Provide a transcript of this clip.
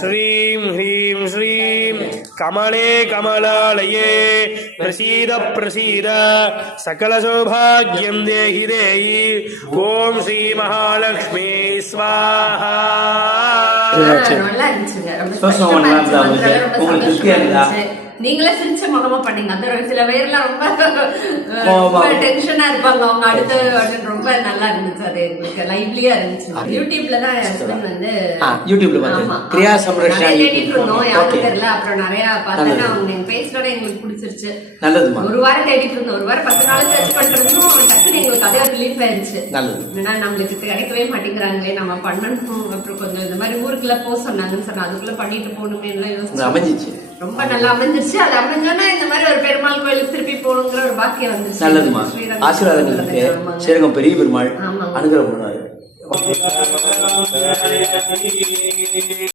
ஸ்ரீம் ஹ்ரீம் ஸ்ரீம் கமலே கமலாலயே பிரசீத பிரசீத சகல சௌபாகியம் தேஹி தேஹி ஓம் ஸ்ரீ மகாலட்சுமி ஸ்வாஹா. நல்லா இருந்துச்சுங்க. ரொம்ப நீங்களே சிரிச்ச முகமா பண்ணீங்க. அந்த சில பேர்லாம் ரொம்ப டென்ஷனா இருப்பாங்க. அவங்க அடுத்து ரொம்ப நல்லா இருந்துச்சு. அது எங்களுக்கு லைவ்லியா இருந்துச்சு. யூடியூப்ல தான் ஹஸ்பண்ட் வந்து தேடிட்டு இருந்தோம். யாரும் தெரியல. அப்புறம் நிறைய பார்த்தா அவங்க பேசுறத எங்களுக்கு பிடிச்சிருச்சு. ஒரு வாரம் தேடிட்டு இருந்தோம். ஒரு வாரம் 10 நாள் சர்ச் பண்றதும் டக்குன்னு எங்களுக்கு அதே ரிலீஃப் ஆயிருச்சு. ஏன்னா நம்மளுக்கு கிடைக்கவே மாட்டேங்கிறாங்களே, நம்ம பண்ணணும். அப்புறம் கொஞ்சம் இந்த மாதிரி ஊருக்குள்ள போக சொன்னாங்கன்னு சொன்னா அதுக்குள்ள பண்ணிட்டு போகணும்னு எல்லாம் யோசிச்சு ரொம்ப நல்லா அமைஞ்சிருச்சு. அது அமைஞ்சோன்னா இந்த மாதிரி ஒரு பெருமாள் கோயிலுக்கு திருப்பி போகணுங்கிற ஒரு பாக்கியம் வந்துருச்சு. நல்லதுமா, ஆசீர்வாதங்கள் இருக்கு. ஸ்ரீரங்கம் பெரிய பெருமாள் அனுகிரகம் பண்ணாரு.